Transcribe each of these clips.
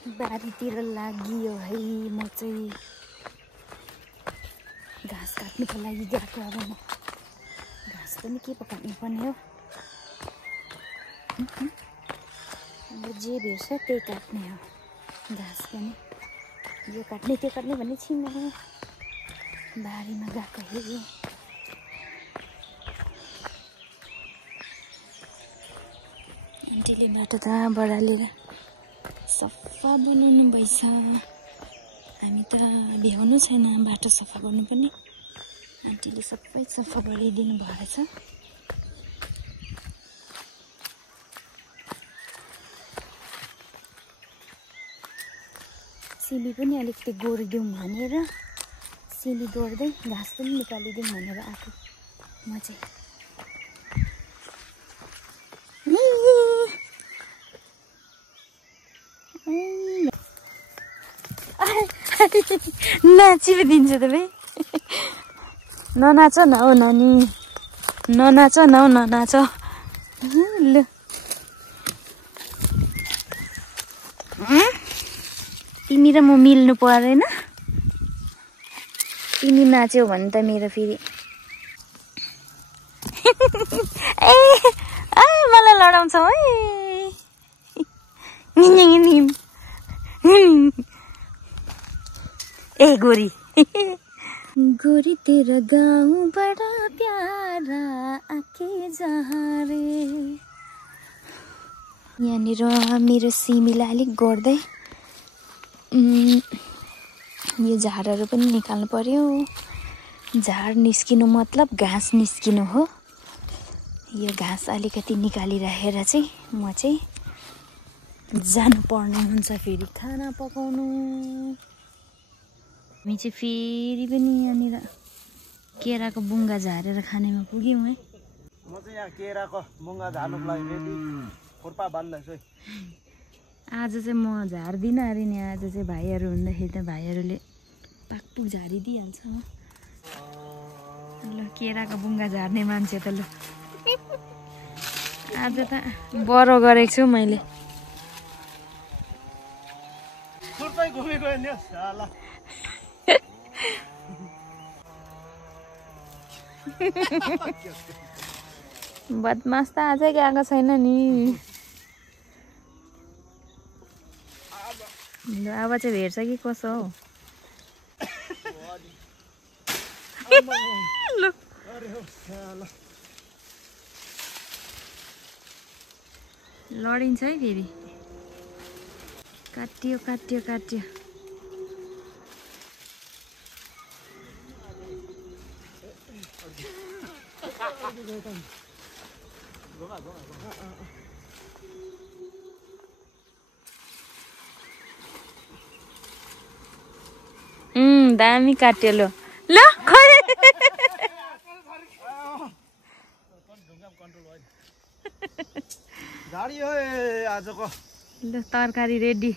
बारीतिर लागियो है। म चाहिँ घाँस काट्नुको लागि गएको। अब म घाँस पनि के पो काट्नु पर्ने हो। अब जे भेट्छ त्यही काट्ने हो। घाँस पनि यो काट्ने त्यो काट्ने भन्ने छिन्। बारीमा गएको हे। आन्टीले बाटो त बढालेर सफा बनाउनु भएछ। हामी त भ्याउनु छैन बाटो सफा गर्नु पनि। आन्टीले सबै सफा गरिदिनु भएछ। सिली पनि अलिकति गोडिदिउँ भनेर सिली गोड्दै घाँस पनि निकालिदिउँ भनेर आएको म चाहिँ। नाची पो दिन्छ त भाइ। ननाच न हौ नानी, ननाच न हौ, ननाच। ल तिमी र म मिल्नु पर्दैन। तिमी नाच्यौ भने त मेरो फेरि ए मलाई लडाउँछौ है। ए गोरी गोरी तेरा गाउँ बडा प्यारा आके जहाँ रे। यहाँनिर मेरो सिमीलाई अलिक गोड्दै यो झारहरू पनि निकाल्नु पर्यो। झार निस्किनु मतलब घाँस निस्किनु हो। यो घाँस अलिकति निकालिराखेर चाहिँ म चाहिँ जानु पर्ने हुन्छ फेरि खाना पकाउनु। हामी चाहिँ फेरि पनि यहाँनिर केराको बुङ्गा झारेर खानेमा पुग्यौँ है। म चाहिँ यहाँ केराको बुङ्गा झार्नुको लागि रेडी खुर्पा बान्दैछु है। आज चाहिँ म झार्दिनँ अरे नि। आज चाहिँ भाइहरू हुँदाखेरि त भाइहरूले पाकपुक झारिदिइहाल्छ। ल केराको बुङ्गा झार्ने मान्छे त ल आज त बरो गरेको छु मैले। बदमास त अझै गएको छैन नि। अब चाहिँ भेट्छ कि कसो हो। लडिन्छ है फेरि। काटियो काटियो काटियो। दामी काट्यो। ल ल आजको ल तरकारी रेडी।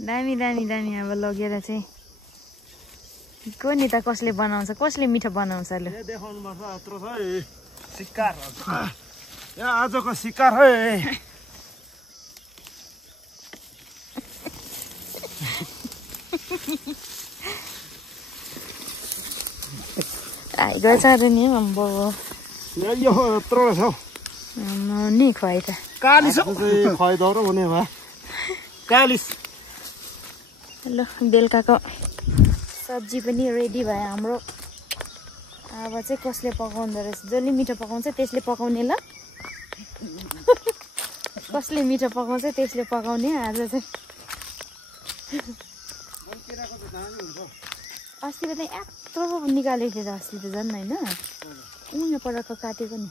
दामी दामी दामी। अब लगेर चाहिँ को नि त कसले बनाउँछ, कसले मिठो बनाउँछ। ल देखाउनु पर्छ। यत्रो छ है शिकार। यहाँ आजको शिकार है। आइगएछ अरे नि अम्बो। यो यत्रो छ म नि खुवाइ त कालिस खुवाइदौ र हुने भए कालिस। ल बेलुकाको सब्जी पनि रेडी भयो हाम्रो। अब चाहिँ कसले पकाउँदो रहेछ। जसले मिठो पकाउँछ त्यसले पकाउने। ल कसले मिठो पकाउँछ त्यसले पकाउने आज चाहिँ। अस्ति त यत्रो निकालेको थियो त अस्ति त झन् होइन। उयो परको काटेको नि।